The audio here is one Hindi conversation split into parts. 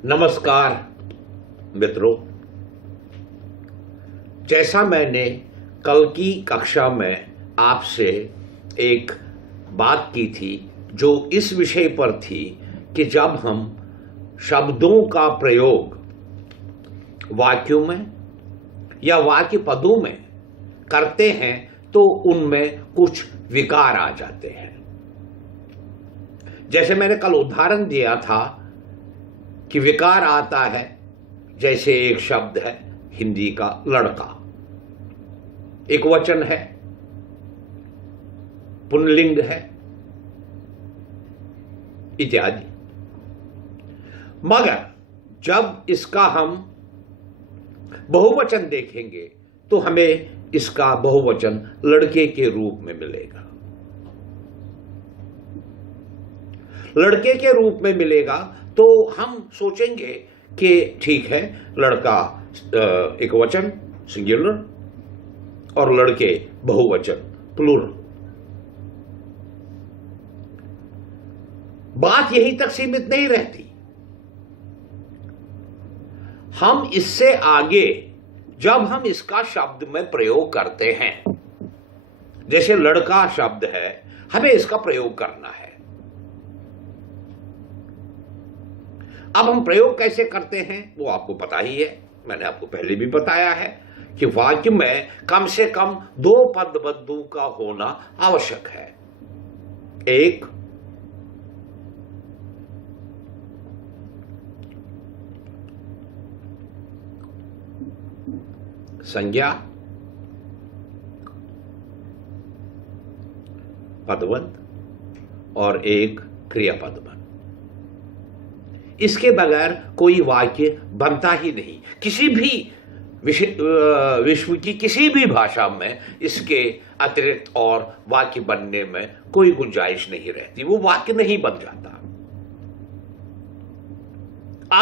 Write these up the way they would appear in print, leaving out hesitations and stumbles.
नमस्कार मित्रों। जैसा मैंने कल की कक्षा में आपसे एक बात की थी जो इस विषय पर थी कि जब हम शब्दों का प्रयोग वाक्यों में या वाक्य पदों में करते हैं तो उनमें कुछ विकार आ जाते हैं। जैसे मैंने कल उदाहरण दिया था कि विकार आता है, जैसे एक शब्द है हिंदी का लड़का, एक वचन है, पुल्लिंग है इत्यादि। मगर जब इसका हम बहुवचन देखेंगे तो हमें इसका बहुवचन लड़के के रूप में मिलेगा। लड़के के रूप में मिलेगा तो हम सोचेंगे कि ठीक है, लड़का एक वचन सिंगुलर और लड़के बहुवचन प्लूरल। बात यहीं तक सीमित नहीं रहती। हम इससे आगे जब हम इसका शब्द में प्रयोग करते हैं, जैसे लड़का शब्द है, हमें इसका प्रयोग करना है। अब हम प्रयोग कैसे करते हैं वो आपको पता ही है, मैंने आपको पहले भी बताया है कि वाक्य में कम से कम दो पद बंधु का होना आवश्यक है। एक संज्ञा पदबंध और एक क्रियापदबंध। इसके बगैर कोई वाक्य बनता ही नहीं। किसी भी विश्व की किसी भी भाषा में इसके अतिरिक्त और वाक्य बनने में कोई गुंजाइश नहीं रहती, वो वाक्य नहीं बन जाता।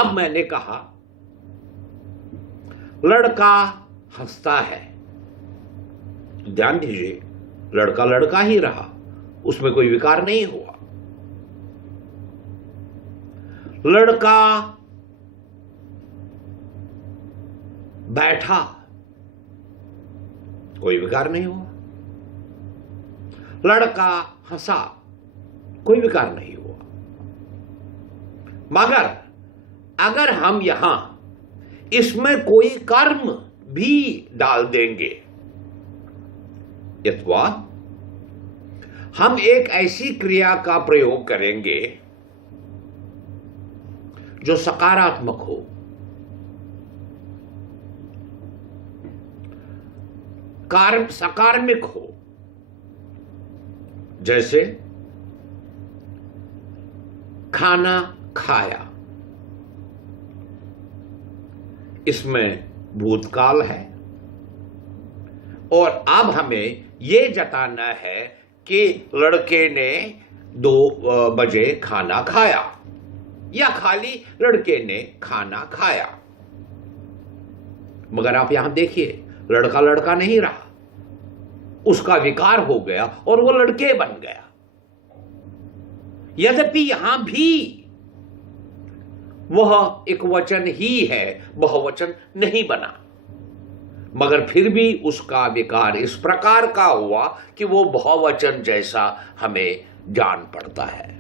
अब मैंने कहा लड़का हंसता है, ध्यान दीजिए, लड़का लड़का ही रहा, उसमें कोई विकार नहीं हुआ। लड़का बैठा, कोई विकार नहीं हुआ। लड़का हंसा, कोई विकार नहीं हुआ। मगर अगर हम यहां इसमें कोई कर्म भी डाल देंगे, अथवा हम एक ऐसी क्रिया का प्रयोग करेंगे जो सकारात्मक हो, सकारात्मक हो, जैसे खाना खाया, इसमें भूतकाल है और अब हमें यह जताना है कि लड़के ने 2 बजे खाना खाया या खाली लड़के ने खाना खाया। मगर आप यहां देखिए, लड़का लड़का नहीं रहा, उसका विकार हो गया और वो लड़के बन गया। यद्यपि यहां भी वह एक वचन ही है, बहुवचन नहीं बना, मगर फिर भी उसका विकार इस प्रकार का हुआ कि वो बहुवचन जैसा हमें जान पड़ता है।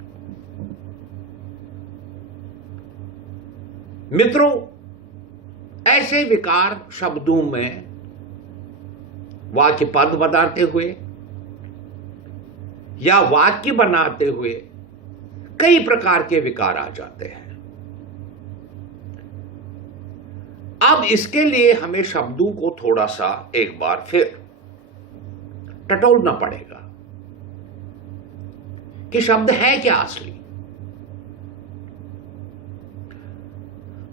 मित्रों, ऐसे विकार शब्दों में वाक्य पद बनाते हुए या वाक्य बनाते हुए कई प्रकार के विकार आ जाते हैं। अब इसके लिए हमें शब्दों को थोड़ा सा एक बार फिर टटोलना पड़ेगा कि शब्द है क्या असली।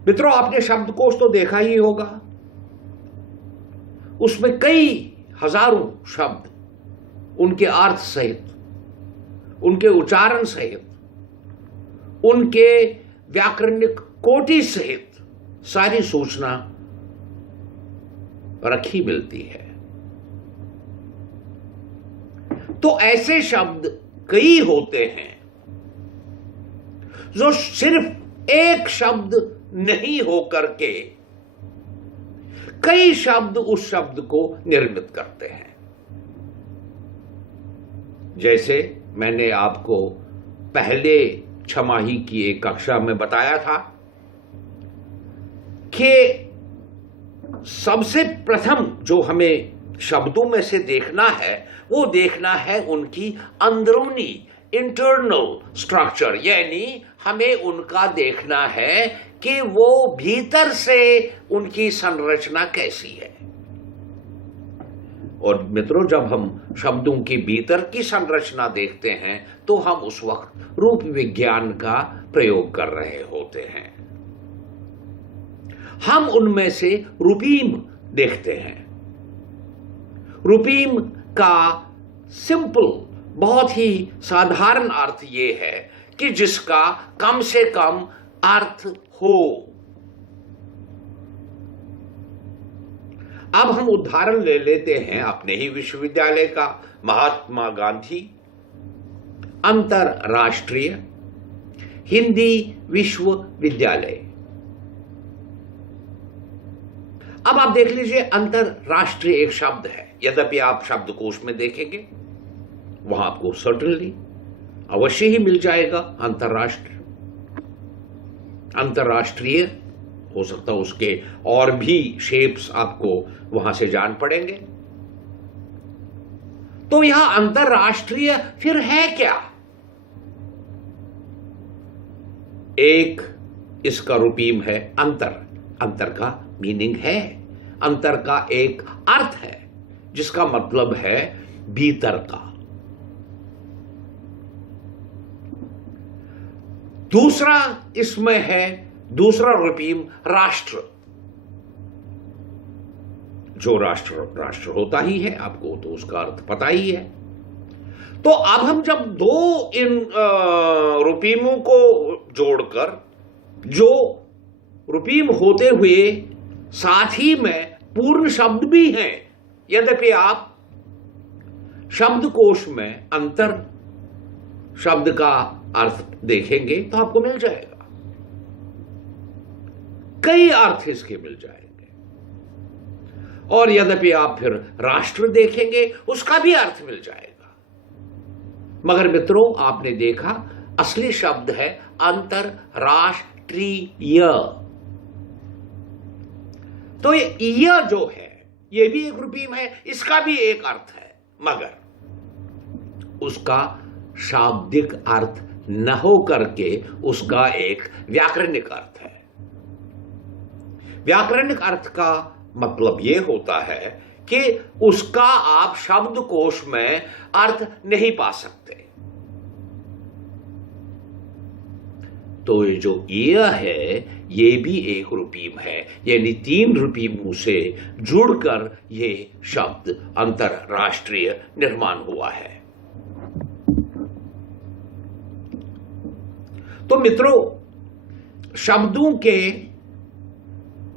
मित्रों, आपने शब्दकोश तो देखा ही होगा, उसमें कई हजारों शब्द उनके अर्थ सहित, उनके उच्चारण सहित, उनके व्याकरणिक कोटि सहित सारी सूचना रखी मिलती है। तो ऐसे शब्द कई होते हैं जो सिर्फ एक शब्द नहीं होकर के कई शब्द उस शब्द को निर्मित करते हैं। जैसे मैंने आपको पहले छमाही की एक कक्षा में बताया था कि सबसे प्रथम जो हमें शब्दों में से देखना है वो देखना है उनकी अंदरूनी इंटरनल स्ट्रक्चर, यानी हमें उनका देखना है कि वो भीतर से उनकी संरचना कैसी है। और मित्रों, जब हम शब्दों की भीतर की संरचना देखते हैं तो हम उस वक्त रूप विज्ञान का प्रयोग कर रहे होते हैं। हम उनमें से रूपीम देखते हैं। रूपीम का सिंपल, बहुत ही साधारण अर्थ यह है कि जिसका कम से कम अर्थ हो। अब हम उदाहरण ले लेते हैं अपने ही विश्वविद्यालय का, महात्मा गांधी अंतरराष्ट्रीय हिंदी विश्वविद्यालय। अब आप देख लीजिए, अंतरराष्ट्रीय एक शब्द है, यद्यपि आप शब्दकोश में देखेंगे वहां आपको सर्टेनली अवश्य ही मिल जाएगा अंतरराष्ट्रीय हो सकता है, उसके और भी शेप्स आपको वहां से जान पड़ेंगे। तो यह अंतरराष्ट्रीय फिर है क्या? एक इसका रूपीम है अंतर। अंतर का मीनिंग है, अंतर का एक अर्थ है जिसका मतलब है भीतर का। दूसरा इसमें है, दूसरा रूपीम राष्ट्र, जो राष्ट्र होता ही है, आपको तो उसका अर्थ पता ही है। तो अब हम जब दो इन रूपीमों को जोड़कर, जो रूपीम होते हुए साथ ही में पूर्ण शब्द भी हैं, यद्यपि आप शब्दकोश में अंतर शब्द का अर्थ देखेंगे तो आपको मिल जाएगा, कई अर्थ इसके मिल जाएंगे। और यद्यपि आप फिर राष्ट्र देखेंगे उसका भी अर्थ मिल जाएगा। मगर मित्रों, आपने देखा असली शब्द है अंतरराष्ट्रीय। तो ये जो है ये भी एक रूपीम है, इसका भी एक अर्थ है, मगर उसका शाब्दिक अर्थ न हो करके उसका एक व्याकरणिक अर्थ है। व्याकरणिक अर्थ का मतलब यह होता है कि उसका आप शब्दकोश में अर्थ नहीं पा सकते। तो ये जो यह है ये भी एक रूपीम है, यानी तीन रूपीमों से जुड़कर ये शब्द अंतरराष्ट्रीय निर्माण हुआ है। तो मित्रों, शब्दों के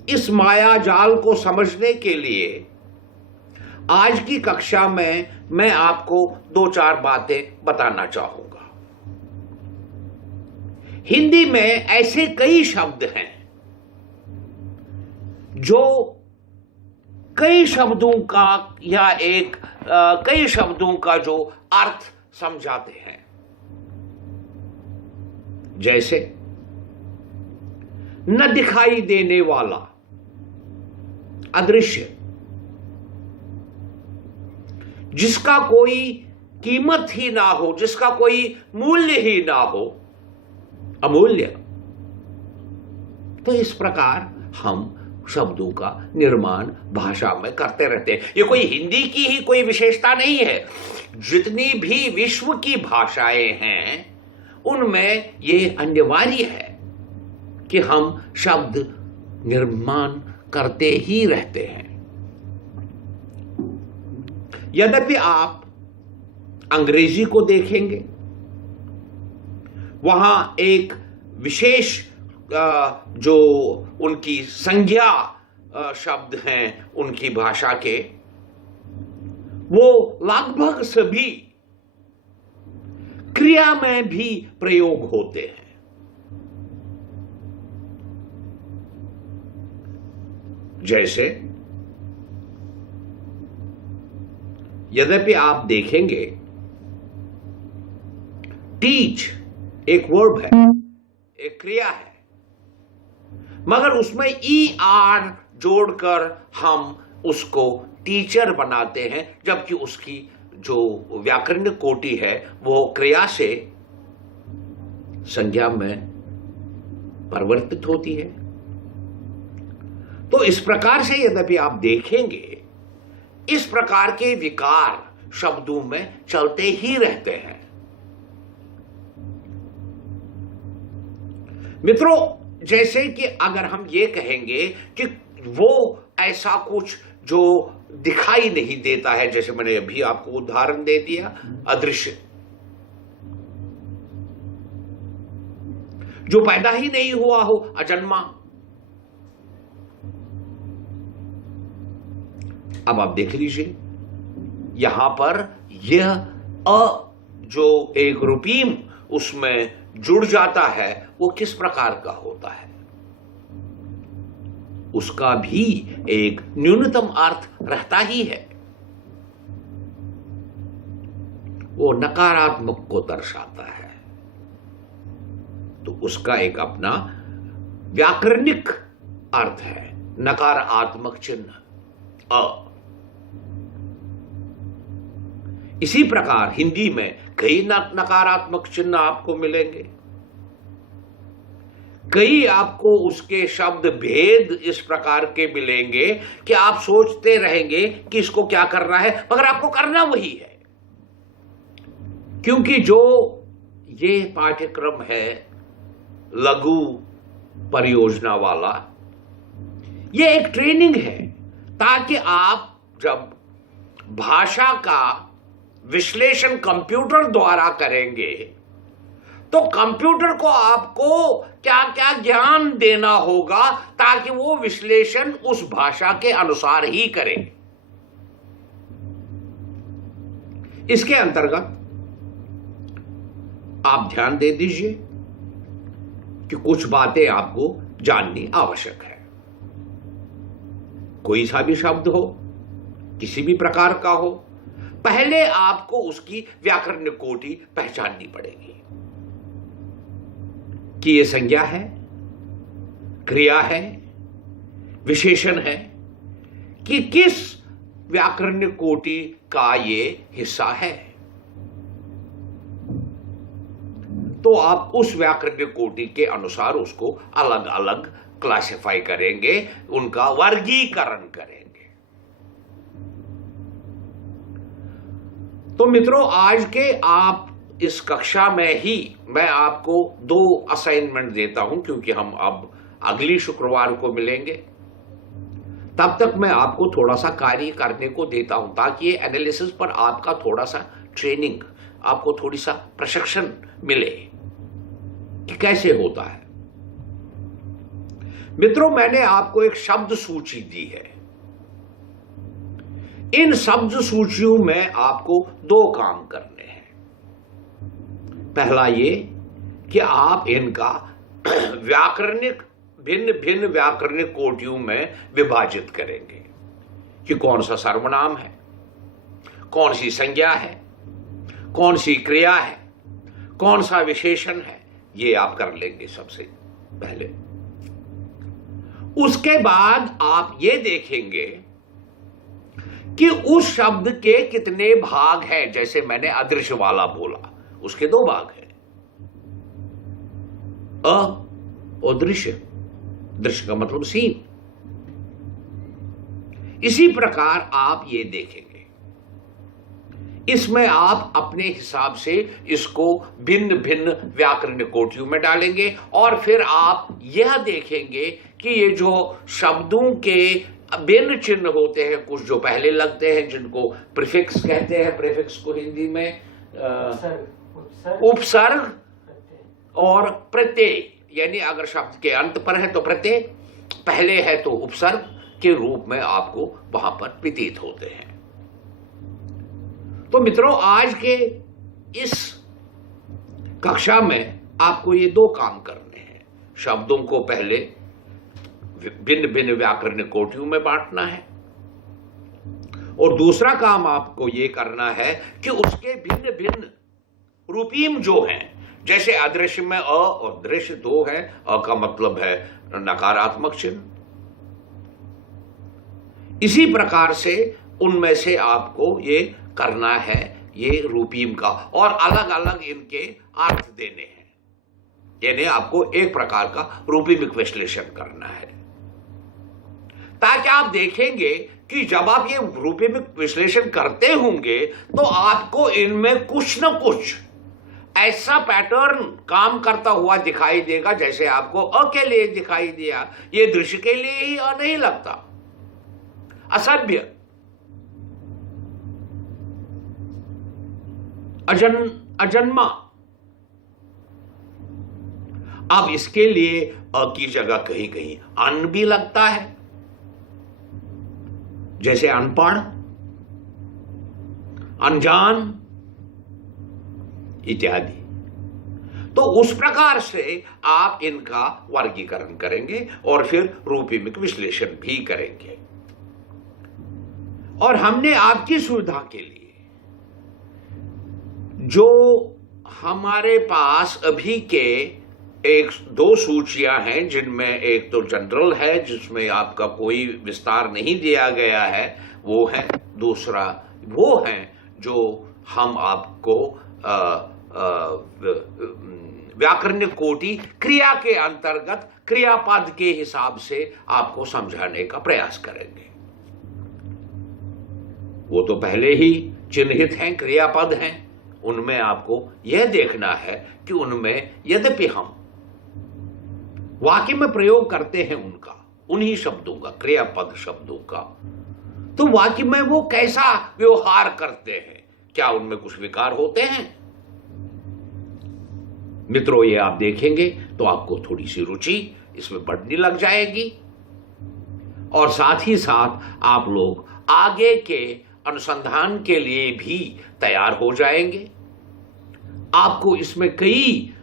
इस माया जाल को समझने के लिए आज की कक्षा में मैं आपको दो चार बातें बताना चाहूंगा। हिंदी में ऐसे कई शब्द हैं जो कई शब्दों का या कई शब्दों का जो अर्थ समझाते हैं। जैसे न दिखाई देने वाला, अदृश्य, जिसका कोई कीमत ही ना हो, जिसका कोई मूल्य ही ना हो, अमूल्य। तो इस प्रकार हम शब्दों का निर्माण भाषा में करते रहते हैं। ये कोई हिंदी की ही कोई विशेषता नहीं है। जितनी भी विश्व की भाषाएं हैं उनमें ये अनिवार्य है कि हम शब्द निर्माण करते ही रहते हैं। यद्यपि आप अंग्रेजी को देखेंगे, वहां एक विशेष जो उनकी संज्ञा शब्द हैं उनकी भाषा के, वो लगभग सभी क्रिया में भी प्रयोग होते हैं। जैसे यद्यपि आप देखेंगे टीच एक वर्ब है, एक क्रिया है, मगर उसमें ER जोड़कर हम उसको टीचर बनाते हैं, जबकि उसकी जो व्याकरणिक कोटि है वो क्रिया से संज्ञा में परिवर्तित होती है। तो इस प्रकार से यद्यपि आप देखेंगे इस प्रकार के विकार शब्दों में चलते ही रहते हैं। मित्रों, जैसे कि अगर हम ये कहेंगे कि वो ऐसा कुछ जो दिखाई नहीं देता है, जैसे मैंने अभी आपको उदाहरण दे दिया अदृश्य, जो पैदा ही नहीं हुआ हो, अजन्मा। अब आप देख लीजिए यहां पर यह जो एक रूपीम उसमें जुड़ जाता है वो किस प्रकार का होता है, उसका भी एक न्यूनतम अर्थ रहता ही है। वो नकारात्मक को दर्शाता है, तो उसका एक अपना व्याकरणिक अर्थ है, नकारात्मक चिन्ह अ। इसी प्रकार हिंदी में कई नकारात्मक चिन्ह आपको मिलेंगे, कई आपको उसके शब्द भेद इस प्रकार के मिलेंगे कि आप सोचते रहेंगे कि इसको क्या करना है, मगर आपको करना वही है। क्योंकि जो ये पाठ्यक्रम है लघु परियोजना वाला, ये एक ट्रेनिंग है ताकि आप जब भाषा का विश्लेषण कंप्यूटर द्वारा करेंगे तो कंप्यूटर को आपको क्या क्या ज्ञान देना होगा ताकि वो विश्लेषण उस भाषा के अनुसार ही करे। इसके अंतर्गत आप ध्यान दे दीजिए कि कुछ बातें आपको जाननी आवश्यक है। कोई सा भी शब्द हो, किसी भी प्रकार का हो, पहले आपको उसकी व्याकरणिक कोटि पहचाननी पड़ेगी कि यह संज्ञा है, क्रिया है, विशेषण है, कि किस व्याकरणिक कोटि का ये हिस्सा है। तो आप उस व्याकरणिक कोटि के अनुसार उसको अलग अलग क्लासिफाई करेंगे, उनका वर्गीकरण करेंगे। तो मित्रों, आज के आप इस कक्षा में ही मैं आपको 2 असाइनमेंट देता हूं, क्योंकि हम अब अगली शुक्रवार को मिलेंगे। तब तक मैं आपको थोड़ा सा कार्य करने को देता हूं ताकि ये एनालिसिस पर आपका थोड़ा सा ट्रेनिंग, आपको थोड़ी सा प्रशिक्षण मिले कि कैसे होता है। मित्रों, मैंने आपको एक शब्द सूची दी है। इन शब्द सूचियों में आपको 2 काम करने हैं। पहला ये कि आप इनका व्याकरणिक भिन्न भिन्न व्याकरणिक कोटियों में विभाजित करेंगे कि कौन सा सर्वनाम है, कौन सी संज्ञा है, कौन सी क्रिया है, कौन सा विशेषण है। ये आप कर लेंगे सबसे पहले। उसके बाद आप ये देखेंगे कि उस शब्द के कितने भाग हैं। जैसे मैंने अदृश्य वाला बोला, उसके 2 भाग हैं, अ और दृश्य। दृश्य का मतलब सीन। इसी प्रकार आप ये देखेंगे, इसमें आप अपने हिसाब से इसको भिन्न भिन्न व्याकरणिक कोटियों में डालेंगे और फिर आप यह देखेंगे कि ये जो शब्दों के भिन्न चिन्ह होते हैं, कुछ जो पहले लगते हैं जिनको प्रीफिक्स कहते हैं, प्रीफिक्स को हिंदी में उपसर्ग और प्रत्यय, यानी अगर शब्द के अंत पर है तो प्रत्यय, पहले है तो उपसर्ग के रूप में आपको वहां पर प्रतीत होते हैं। तो मित्रों, आज के इस कक्षा में आपको ये 2 काम करने हैं। शब्दों को पहले भिन्न भिन्न व्याकरण कोटियों में बांटना है। और दूसरा काम आपको ये करना है कि उसके भिन्न भिन्न रूपीम जो हैं, जैसे अदृश्य में अ और दृश्य दो है, अ का मतलब है नकारात्मक चिन्ह, इसी प्रकार से उनमें से आपको ये करना है, ये रूपीम का, और अलग अलग इनके अर्थ देने हैं। यानी आपको एक प्रकार का रूपीमिक विश्लेषण करना है, ताकि आप देखेंगे कि जब आप ये रूपीमिक विश्लेषण करते होंगे तो आपको इनमें कुछ न कुछ ऐसा पैटर्न काम करता हुआ दिखाई देगा, जैसे आपको अ के लिए दिखाई दिया, ये दृश्य के लिए ही अ नहीं लगता, असभ्य, अजन्मा। अब इसके लिए अ की जगह कहीं कहीं अन भी लगता है, जैसे अनपढ़, अनजान इत्यादि। तो उस प्रकार से आप इनका वर्गीकरण करेंगे और फिर रूपीमिक विश्लेषण भी करेंगे। और हमने आपकी सुविधा के लिए जो हमारे पास अभी के एक दो सूचियां हैं, जिनमें एक तो जनरल है जिसमें आपका कोई विस्तार नहीं दिया गया है, वो है, दूसरा वो है जो हम आपको व्याकरणिक कोटि क्रिया के अंतर्गत क्रियापद के हिसाब से आपको समझाने का प्रयास करेंगे। वो तो पहले ही चिन्हित हैं, क्रियापद हैं, उनमें आपको यह देखना है कि उनमें यद्यपि हम वाक्य में प्रयोग करते हैं उनका, उन्हीं शब्दों का, क्रियापद शब्दों का, तो वाक्य में वो कैसा व्यवहार करते हैं, क्या उनमें कुछ विकार होते हैं? मित्रों, ये आप देखेंगे तो आपको थोड़ी सी रुचि इसमें बढ़ने लग जाएगी, और साथ ही साथ आप लोग आगे के अनुसंधान के लिए भी तैयार हो जाएंगे। आपको इसमें कई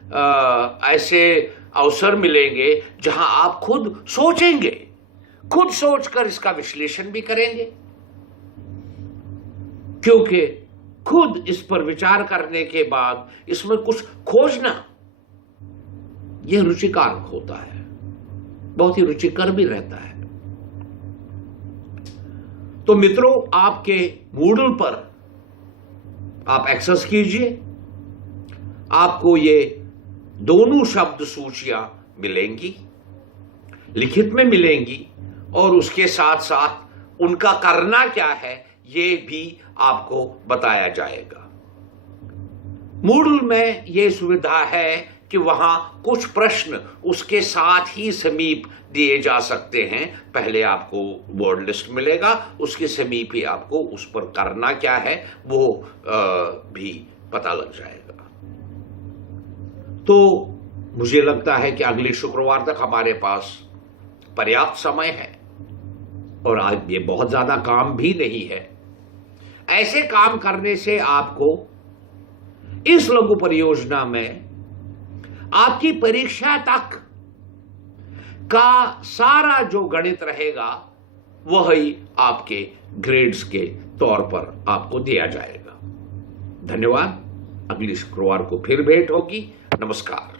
ऐसे अवसर मिलेंगे जहां आप खुद सोचेंगे, खुद सोचकर इसका विश्लेषण भी करेंगे, क्योंकि खुद इस पर विचार करने के बाद इसमें कुछ खोजना यह रुचिकार होता है, बहुत ही रुचिकर भी रहता है। तो मित्रों, आपके मूडल पर आप एक्सेस कीजिए, आपको ये दोनों शब्द सूचियां मिलेंगी, लिखित में मिलेंगी, और उसके साथ साथ उनका करना क्या है ये भी आपको बताया जाएगा। मूडल में यह सुविधा है कि वहां कुछ प्रश्न उसके साथ ही समीप दिए जा सकते हैं। पहले आपको वर्ड लिस्ट मिलेगा, उसके समीप ही आपको उस पर करना क्या है वो भी पता लग जाएगा। तो मुझे लगता है कि अगले शुक्रवार तक हमारे पास पर्याप्त समय है, और आज ये बहुत ज्यादा काम भी नहीं है। ऐसे काम करने से आपको इस लघु परियोजना में आपकी परीक्षा तक का सारा जो गणित रहेगा वही आपके ग्रेड्स के तौर पर आपको दिया जाएगा। धन्यवाद। अगले शुक्रवार को फिर भेंट होगी। नमस्कार।